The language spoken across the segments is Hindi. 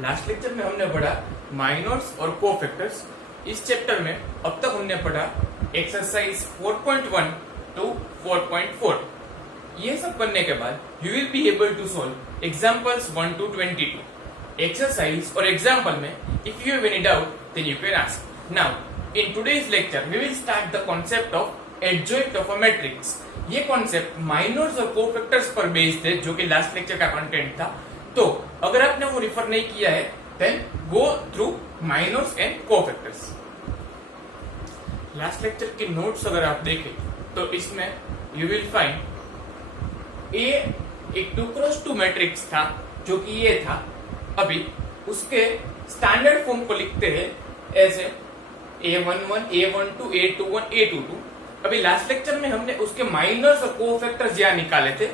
लास्ट लेक्चर में हमने पढ़ा माइनर्स और कोफैक्टर्स। इस चैप्टर में अब तक हमने पढ़ा एक्सरसाइज 4.1 टू 4.4। ये सब करने के बाद you will be able to solve examples 1 to 22। Exercise और एग्जांपल में if you have any doubt then you can ask. Now in today's lecture we will start the concept of adjoint of a matrix. ये कॉन्सेप्ट माइनर्स और कोफैक्टर्स पर बेस्ड है, जो कि लास्ट लेक्चर का कंटेंट था। तो अगर आपने वो रिफर नहीं किया है then go through minors and cofactors. Last lecture के नोट्स अगर आप देखें तो इसमें यू विल फाइंड ए एक 2x2 मैट्रिक्स था जो कि ये था। अभी उसके स्टैंडर्ड फॉर्म को लिखते हैं ऐसे A11, A12, A21, A22। अभी लास्ट लेक्चर में हमने उसके माइनर्स और कोफैक्टर्स यहाँ निकाले थे।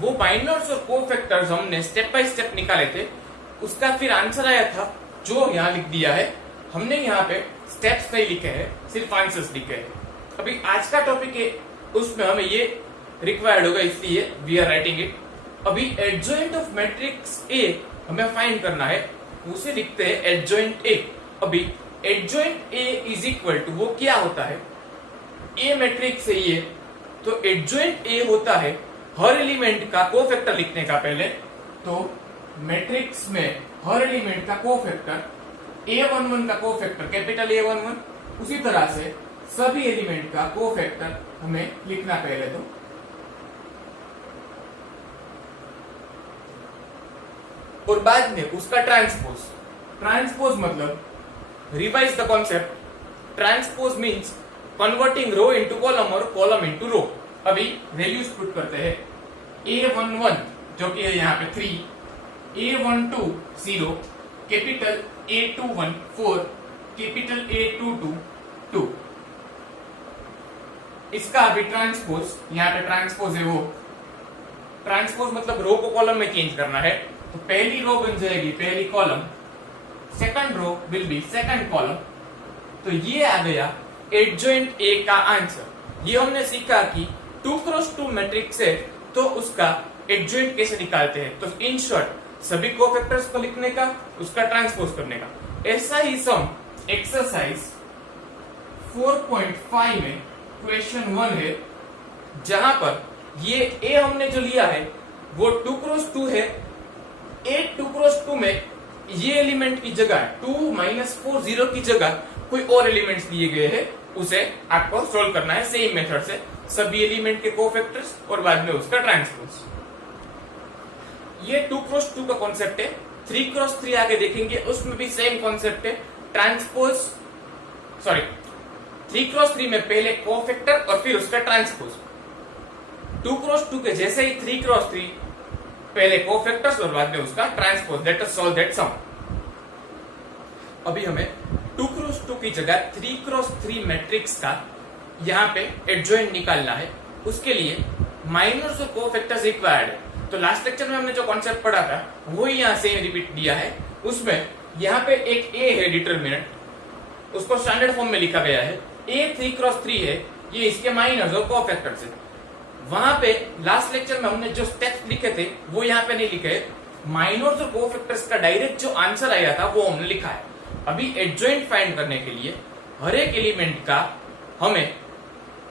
वो माइनर्स और कोफैक्टर्स हमने स्टेप बाय स्टेप निकाले थे। उसका फिर आंसर आया था जो यहाँ लिख दिया है। हमने यहाँ पे स्टेप्स नहीं लिखे हैं, सिर्फ आंसर्स लिखे हैं। अभी आज का टॉपिक है, उसमें हमें ये रिक्वायर्ड होगा, इसलिए वी आर राइटिंग इट। अभी एडजॉइंट ऑफ मैट्रिक्स ए हमें फाइंड करना है, उसे लिखते हैं एडजॉइंट ए। अभी adjoint A is equal to, वो क्या होता है, ए मैट्रिक्स है ये, तो एडजॉइंट ए होता है हर एलिमेंट का कोफैक्टर लिखने का पहले। तो मैट्रिक्स में हर एलिमेंट का कोफैक्टर, A11 का कोफैक्टर कैपिटल A11, उसी तरह से सभी एलिमेंट का कोफैक्टर हमें लिखना पहले। तो और बाद में उसका ट्रांसपोज। ट्रांसपोज मतलब revise the concept. Transpose means converting row into column और कॉलम इनटू रो। अभी वैल्यूज पुट करते हैं। A11 जो कि है यहाँ पे 3, A12 0, capital A21 4, capital A22 2। इसका अभी ट्रांसपोज, यहाँ पे ट्रांसपोज है वो। ट्रांसपोज मतलब रो को कॉलम में चेंज करना है। तो पहली रो बन जाएगी पहली column, second row will be second column. तो ये आ गया एडजॉइंट ए का आंसर। ये हमने सीखा कि 2x2 मैट्रिक्स है तो उसका एडजॉइंट कैसे निकालते हैं। तो इन शॉर्ट सभी कोफैक्टर्स को लिखने का, उसका ट्रांसपोज करने का। ऐसा ही सम एक्सरसाइज 4.5 में क्वेश्चन 1 है, जहां पर ये ए हमने जो लिया है वो 2x2 है। ए 2x2 में ये एलिमेंट की जगह 2 - 4 0 की जगह कोई और एलिमेंट्स दिए गए हैं, उसे आपको सोल्व करना है सेम मेथड से। सभी एलिमेंट के कोफैक्टर्स और बाद में उसका ट्रांसपोज। ये 2x2 का कॉन्सेप्ट है। 3x3 आगे देखेंगे, उसमें भी सेम कॉन्सेप्ट है। ट्रांसपोज 3x3 में पहले कोफैक्टर और फिर उसका ट्रांसपोज। 2x2 के जैसे ही 3x3 पहले कोफैक्टर्स और बाद में उसका transpose. Let us solve that sum. अभी हमें 2x2 की जगह 3x3 मैट्रिक्स का यहाँ पे एडजॉइंट निकालना है। उसके लिए माइनर्स और कोफैक्टर्स रिक्वायर्ड है। तो लास्ट लेक्चर में हमने जो कॉन्सेप्ट पढ़ा था वो यहाँ से रिपीट दिया है। उसमें यहाँ पे एक ए है डिटरमिनेंट, उसको स्टैंडर्ड फॉर्म में लिखा गया है। ए 3x3 है, ये इसके माइनर्स और कोफैक्टर्स है। वहां पे लास्ट लेक्चर में हमने जो स्टेप्स लिखे थे वो यहाँ पे नहीं लिखे। माइनर्स और कोफैक्टर्स का डायरेक्ट जो आंसर आया था वो हमने लिखा है। अभी एडजॉइंट फाइंड करने के लिए हर एक एलिमेंट का हमें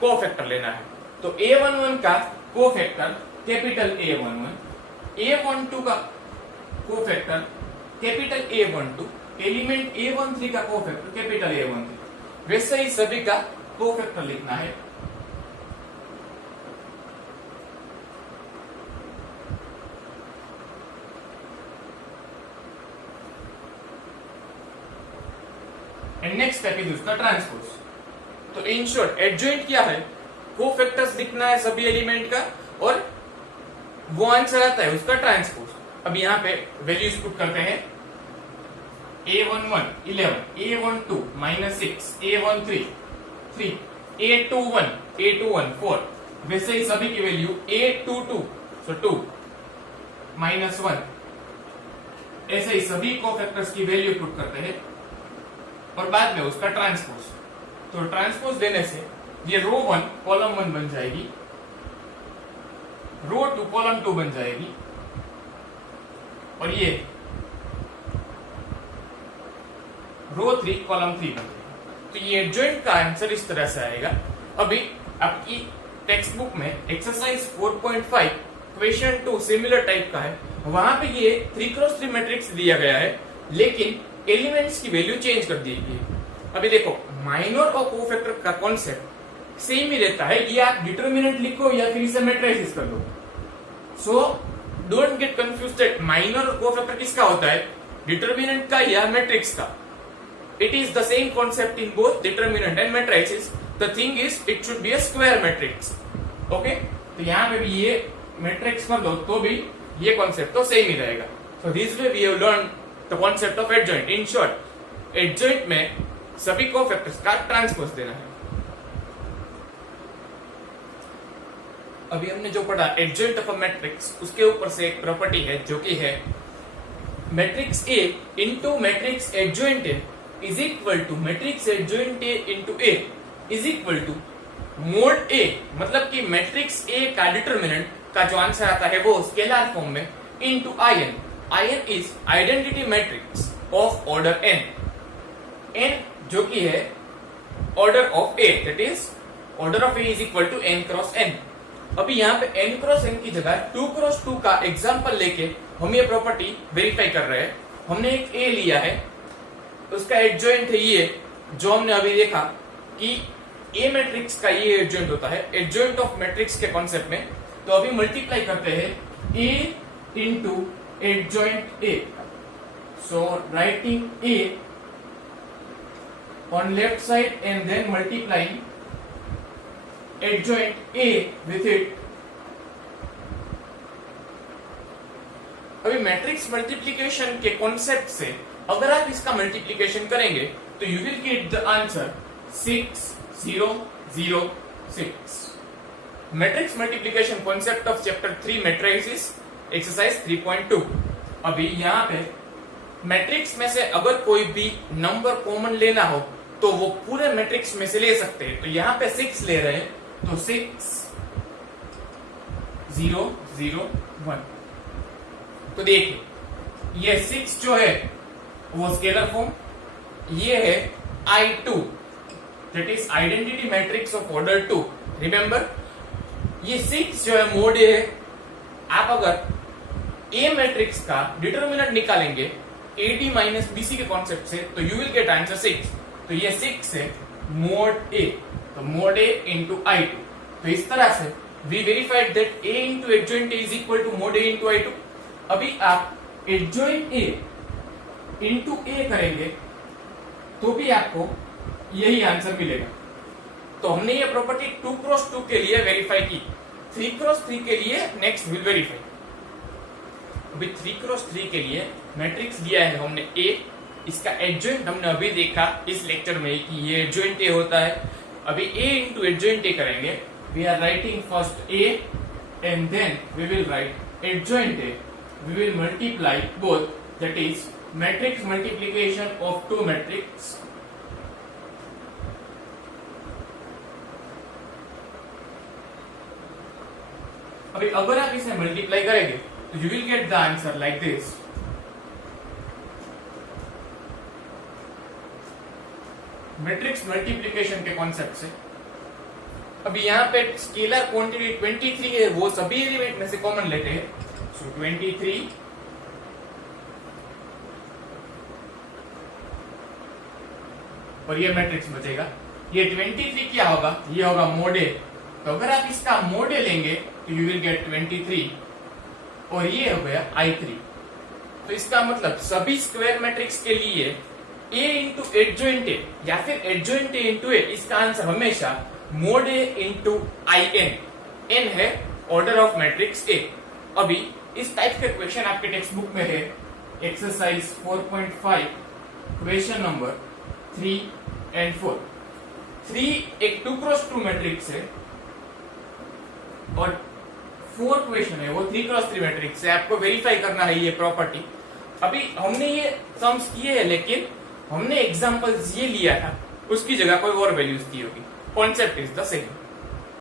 कोफैक्टर लेना है। तो A11 का कोफैक्टर कैपिटल A11, A12 का cofactor capital A12, element A13 का कोफैक्टर कैपिटल A13। वैसे ही सभी का कोफैक्टर लिखना है। एंड नेक्स्ट स्टेप इज उसका ट्रांसपोज। तो इन शॉर्ट एडजॉइंट क्या है, कोफैक्टर्स लिखना है सभी एलिमेंट का और वो आंसर आता है उसका ट्रांसपोज। अब यहाँ पे वैल्यूज पुट करते हैं। A11 11, A12 -6, A13 3, A21 4। वैसे ही सभी की वैल्यू A22 2 -1। ऐसे ही सभी कोफैक्टर्स की वैल्यू पुट करते हैं और बाद में उसका ट्रांसपोज। तो ट्रांसपोज देने से ये रो 1 कॉलम 1 बन जाएगी, रो 2 कॉलम 2 बन जाएगी, और ये रो 3 कॉलम 3 बन जाएगा। तो ये एडजॉइंट का आंसर इस तरह से आएगा। अभी आपकी टेक्स्ट बुक में एक्सरसाइज 4.5 क्वेश्चन 2 सिमिलर टाइप का है, वहां पे ये 3x3 मैट्रिक्स दिया गया है, लेकिन एलिमेंट्स की वैल्यू चेंज कर दी गई है। अभी देखो माइनर और कोफैक्टर का कॉन्सेप्ट सेम ही रहता है, ये आप डिटरमिनेंट लिखो या फिर इसे मैट्रिसेस कर दो। So don't get confuse that minor और कोफैक्टर किसका होता है, डिटरमिनेंट का या मैट्रिक्स का। It is the same concept in both determinant and matrices. The thing is it should be a square matrix. Okay, तो यहाँ पे भी ये मैट्रिक्स कर दो तो भी ये कॉन्सेप्ट तो सेम ही रहेगा। So this way we have learn the concept of adjoint. In short adjoint में सभी कोफैक्टर्स का ट्रांसपोज देना है। अभी हमने जो पढ़ा एडजॉइंट ऑफ अ मैट्रिक्स, उसके ऊपर से एक प्रॉपर्टी है जो कि है matrix A into matrix adjoint A is equal to matrix adjoint A into A is equal to mod A. मतलब कि मैट्रिक्स ए का डिटरमिनेंट का जो आंसर आता है वो स्केलर फॉर्म में into IN. IN is identity matrix of order N, N जो कि है order of A, that is order of A is equal to N cross N. अभी यहाँ पे n क्रॉस n की जगह 2 क्रॉस 2 का एग्जांपल लेके हम ये प्रॉपर्टी वेरीफाई कर रहे हैं। हमने एक A लिया है, उसका एडजॉइंट है ये, जो हमने अभी देखा कि A मैट्रिक्स का ये एडजॉइंट होता है एडजॉइंट ऑफ मैट्रिक्स के कॉन्सेप्ट में। तो अभी मल्टीप्लाई करते हैं A into adjoint A। So writing A on left side and then multiplying adjoint A with it। अभी मैट्रिक्स मल्टीप्लिकेशन के कॉन्सेप्ट से अगर आप इसका मल्टीप्लिकेशन करेंगे तो you will get the answer 6006। Matrix multiplication concept of chapter 3 matrices exercise 3.2। अभी यहाँ पे मैट्रिक्स में से अगर कोई भी नंबर कॉमन लेना हो तो वो पूरे मैट्रिक्स में से ले सकते हैं। तो यहाँ पे 6 ले रहे हैं तो 6 0 0 1। तो देखिए ये 6 जो है वो स्केलर फॉर्म, ये है I2 that is identity matrix of order 2। Remember ये 6 जो है मोड ए है। आप अगर ए मैट्रिक्स का डिटरमिनेंट निकालेंगे AD माइनस BC के कॉन्सेप्ट से तो यू विल गेट आंसर 6। तो ये 6 है मोड ए, तो मोड ए इंटू I2। तो इस तरह से we verified that A into adjoint A is equal to mod A into I2। अभी आप एडजॉइंट ए इंटू ए करेंगे तो भी आपको यही आंसर मिलेगा। तो हमने ये प्रॉपर्टी 2x2 के लिए वेरीफाई की, 3x3 के लिए नेक्स्ट विल वेरीफाई। अभी 3x3 के लिए मैट्रिक्स दिया है हमने A, इसका एडजॉइंट हमने अभी देखा इस लेक्चर में कि ये एडजॉइंट ए होता है। अभी A इंटू एडजॉइंट ए करेंगे। We are writing first A and then we will write adjoint A. We will multiply both, that is matrix multiplication of 2 matrix. अभी अगर आप इसे मल्टीप्लाई करेंगे तो you will get the answer like this. Matrix multiplication के कॉन्सेप्ट से अभी यहाँ पे स्केलर क्वांटिटी 23 है, वो सभी एलिमेंट में से कॉमन लेते हैं। सो 23 और ये मैट्रिक्स बचेगा। ये 23 क्या होगा, ये होगा मोड ए। तो अगर आप इसका मोड ए लेंगे तो यू विल गेट 23 और ये हो गया I3। तो इसका मतलब सभी स्क्वायर मैट्रिक्स के लिए A इंटू एडजॉइंट ए या फिर एडजॉइंट ए इंटू ए, इसका आंसर हमेशा mode A into IN। N है ऑर्डर ऑफ मैट्रिक्स A। अभी इस टाइप के क्वेश्चन आपके टेक्स्ट बुक में है एक्सरसाइज 4.5 क्वेश्चन नंबर 3 and 4। 3 एक 2x2 मैट्रिक्स है और 4 क्वेश्चन है वो 3x3 मैट्रिक्स है। आपको वेरीफाई करना है ये प्रॉपर्टी। अभी हमने ये सम्स किए हैं, लेकिन हमने एग्जांपल्स ये लिया था, उसकी जगह कोई और वैल्यूज दी होगी। Concept is the same.